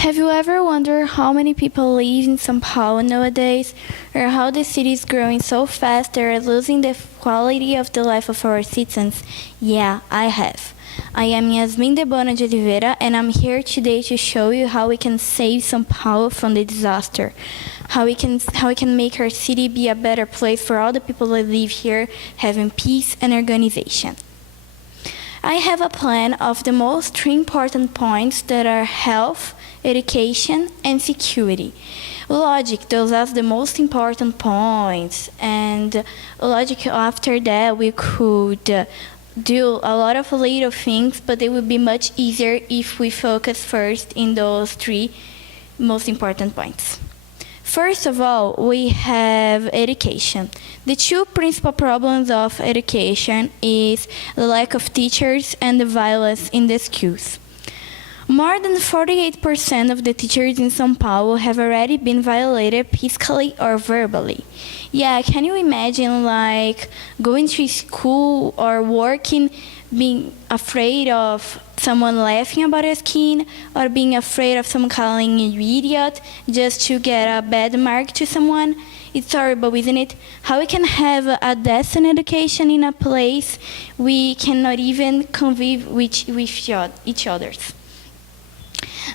Have you ever wondered how many people live in São Paulo nowadays, or how the city is growing so fast they are losing the quality of the life of our citizens? Yeah, I have. I am Yasmin Oliveira, and I'm here today to show you how we can save São Paulo from the disaster, how we can make our city be a better place for all the people that live here, having peace and organization. I have a plan of the most three important points that are health, education, and security. Logic, those are the most important points, and logic after that we could do a lot of little things, but it would be much easier if we focus first in those three most important points. First of all, we have education. The two principal problems of education is the lack of teachers and the violence in the schools. More than 48% of the teachers in São Paulo have already been violated physically or verbally. Yeah, can you imagine going to school or working, being afraid of someone laughing about your skin, or being afraid of someone calling you idiot just to get a bad mark to someone? It's horrible, isn't it? How we can have a decent education in a place we cannot even convive with each other.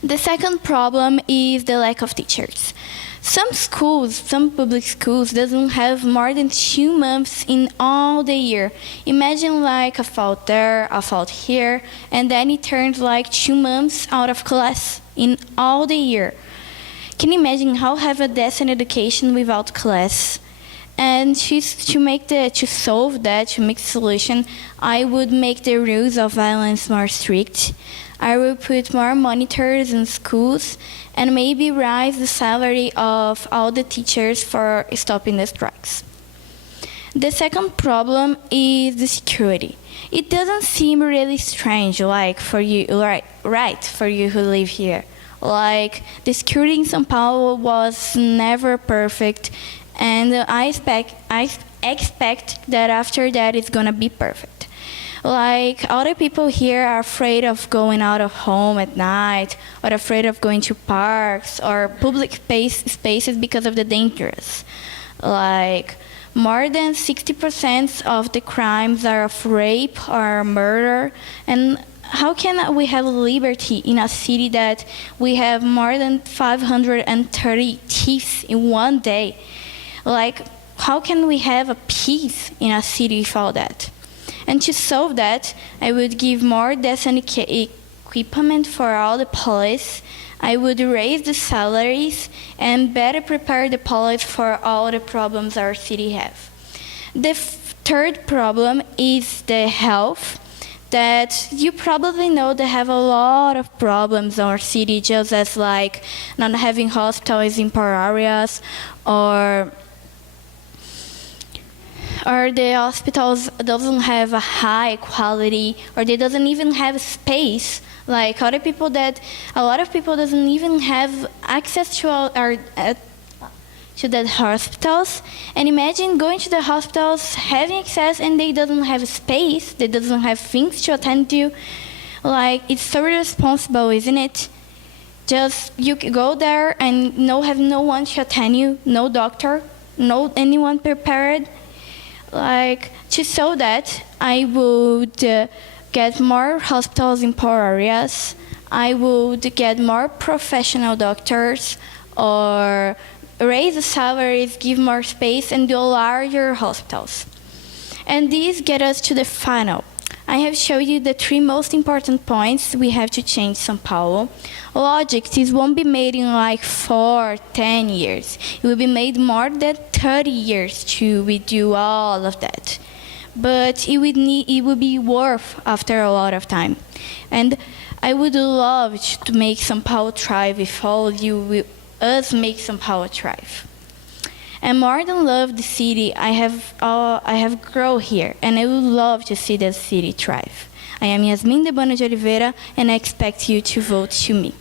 The second problem is the lack of teachers. Some public schools doesn't have more than 2 months in all the year. Imagine a fault there, a fault here, and then it turns 2 months out of class in all the year. Can you imagine how have a decent education without class? And to solve that, to make a solution, I would make the rules of violence more strict. I will put more monitors in schools and maybe raise the salary of all the teachers for stopping the strikes. The second problem is the security. It doesn't seem really strange, for you, right, for you who live here. The security in São Paulo was never perfect, and I expect that after that it's gonna be perfect. Other people here are afraid of going out of home at night, or afraid of going to parks or public spaces because of the dangers. More than 60% of the crimes are of rape or murder, and how can we have liberty in a city that we have more than 530 thieves in one day? How can we have a peace in a city with all that? And to solve that, I would give more decent equipment for all the police. I would raise the salaries and better prepare the police for all the problems our city have. The third problem is the health. That you probably know they have a lot of problems in our city, just as not having hospitals in poor areas, or the hospitals doesn't have a high quality, or they doesn't even have space. A lot of people doesn't even have access to the hospitals. And imagine going to the hospitals, having access, and they doesn't have space, they doesn't have things to attend to. It's so irresponsible, isn't it? Just you go there and have no one to attend you, no doctor, no anyone prepared. To solve that, I would get more hospitals in poor areas. I would get more professional doctors, or raise the salaries, give more space, and do larger hospitals. And these get us to the final. I have shown you the 3 most important points we have to change São Paulo. Logic, this won't be made in 4, 10 years. It will be made more than 30 years to redo all of that. But it would be worth after a lot of time. And I would love to make São Paulo thrive if all of you will us make São Paulo thrive. And more than love the city, I have grown here, and I would love to see the city thrive. I am Yasmin Oliveira, and I expect you to vote to me.